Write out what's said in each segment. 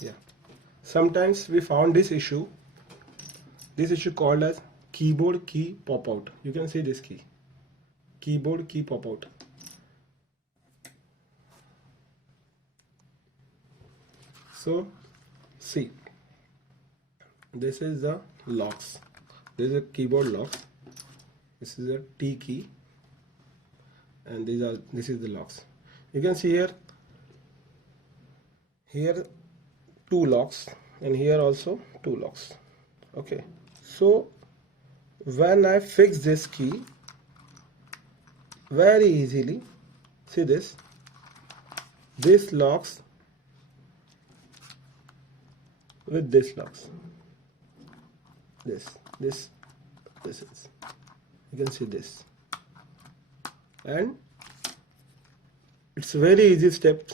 Yeah, sometimes we found this issue called as keyboard key pop out. You can see this key, keyboard key pop out. So see, this is the locks, this is a keyboard lock, this is a T key, and this is the locks. You can see here two locks, and here also two locks. Okay, so when I fix this key very easily, see this locks with this locks, this is, you can see this, and it's very easy step.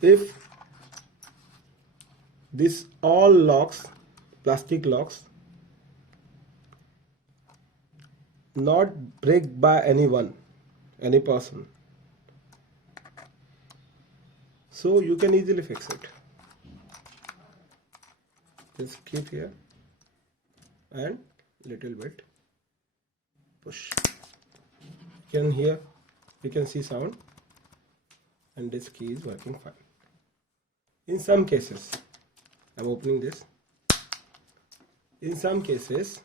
If this all locks, plastic locks, not break by any person, so you can easily fix it. Just keep here and little bit push. You can see sound, and this key is working fine. In some cases, I'm opening this. In some cases,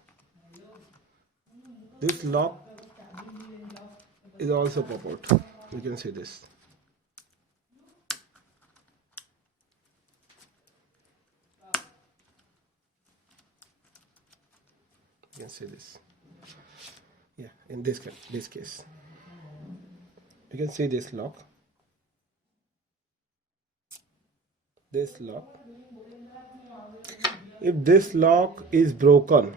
this lock is also pop out. You can see this. You can see this. Yeah, in this case, you can see this lock. This lock. If this lock is broken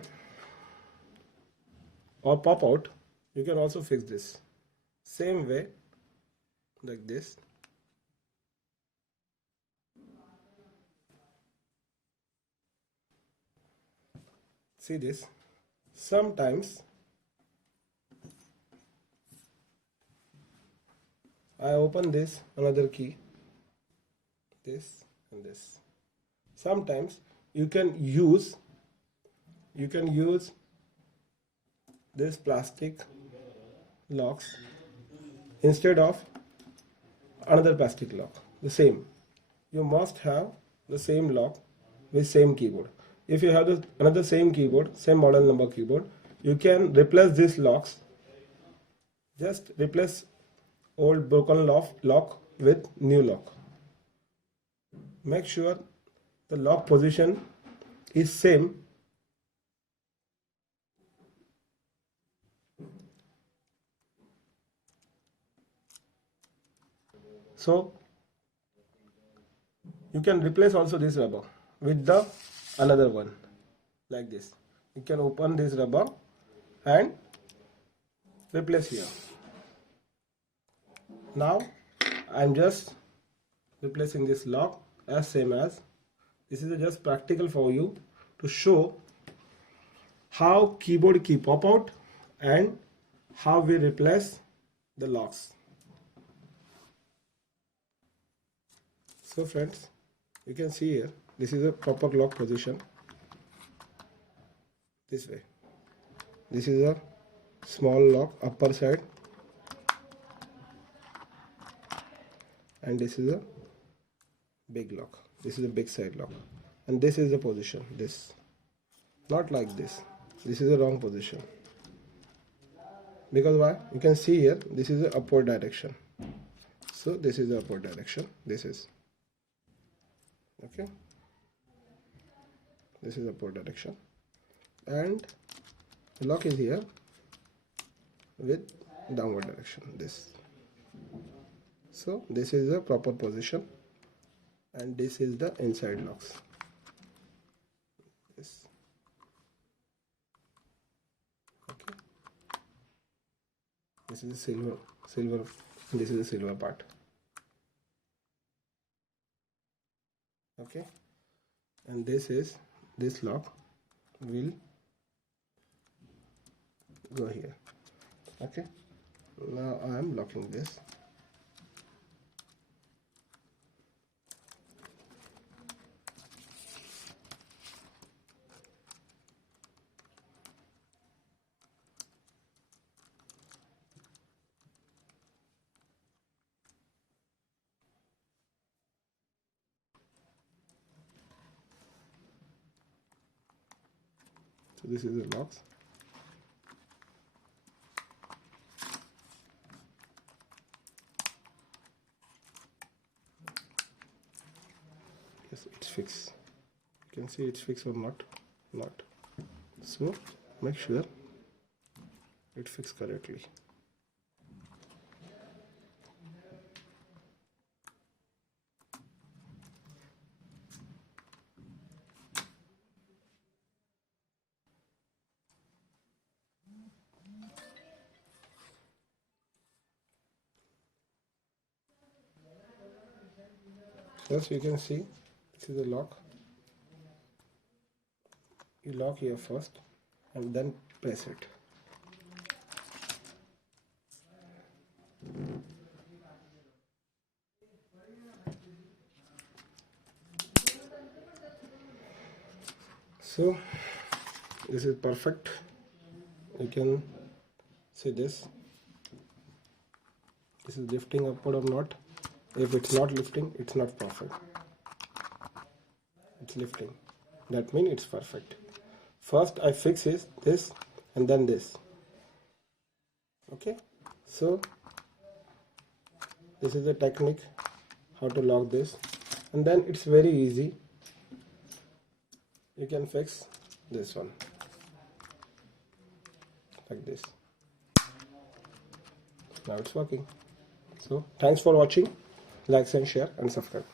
or pop out, you can also fix this. Same way, like this. See this? Sometimes I open this, another key, this and this. Sometimes you can use this plastic locks instead of another plastic lock. The same. You must have the same lock with same keyboard. If you have another same keyboard, same model number keyboard, you can replace these locks. Just replace old broken lock with new lock. Make sure the lock position is same. So you can replace also this rubber with the another one, like this. You can open this rubber and replace here. Now I'm just replacing this lock as same as. This is just practical for you to show how keyboard key pop out and how we replace the locks. So friends, you can see here, this is a proper lock position. This way. This is a small lock upper side, and this is a big lock. This is a big side lock, and this is the position. This, not like this. This is the wrong position. Because why? You can see here, this is the upward direction. So this is the upward direction. This is okay. This is upward direction, and the lock is here with downward direction. This. So this is the proper position, and this is the inside locks. This. Okay. This is the silver. This is the silver part. Okay, and this lock will go here. Okay, now I am locking this. So this is the locks. Yes, it's fixed. You can see it's fixed or not. So make sure it fixed correctly. Yes, you can see this is the lock. You lock here first and then press it. So this is perfect. You can see this. This is lifting upward or not. If it's not lifting, it's not perfect. It's lifting. That means it's perfect. First I fix this and then this. Okay. So this is the technique how to lock this, and then it's very easy. You can fix this one like this. Now it's working. So thanks for watching. Like and share and subscribe.